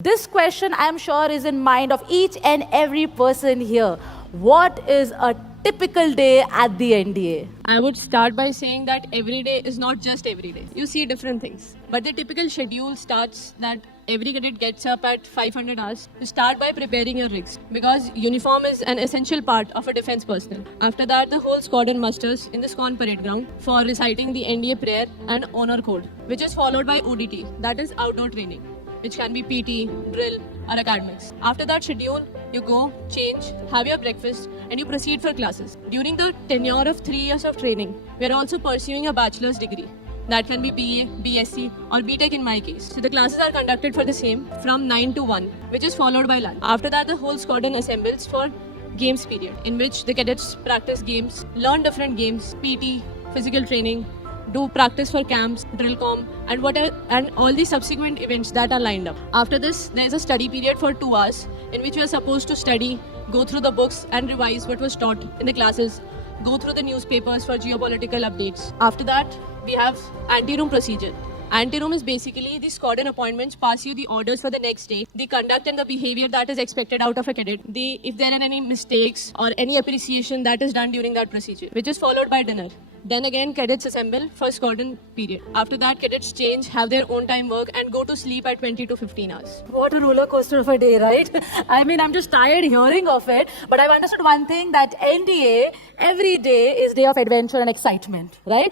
This question, I'm sure, is in mind of each and every person here. What is a typical day at the NDA? I would start by saying that every day is not just every day. You see different things. But the typical schedule starts that every cadet gets up at 500 hours to start by preparing your rigs because uniform is an essential part of a defense personnel. After that, the whole squadron musters in the SCON parade ground for reciting the NDA prayer and honor code, which is followed by ODT, that is outdoor training, which can be PT, drill, or academics. After that schedule, you go, change, have your breakfast, and you proceed for classes. During the tenure of 3 years of training, we are also pursuing a bachelor's degree. That can be BA, BSc, or BTech in my case. So the classes are conducted for the same from 9 to 1, which is followed by lunch. After that, the whole squadron assembles for games period, in which the cadets practice games, learn different games, PT, physical training, do practice for camps, drill com, and all the subsequent events that are lined up. After this, there is a study period for 2 hours in which you are supposed to study, go through the books and revise what was taught in the classes, go through the newspapers for geopolitical updates. After that, we have anteroom procedure. Anteroom is basically the squadron appointments pass you the orders for the next day, the conduct and the behavior that is expected out of a cadet, if there are any mistakes or any appreciation that is done during that procedure, which is followed by dinner. Then again, cadets assemble for squadron period. After that, cadets change, have their own time work, and go to sleep at 20 to 15 hours. What a roller coaster of a day, right? I mean, I'm just tired hearing of it, but I've understood one thing, that NDA every day is day of adventure and excitement, right?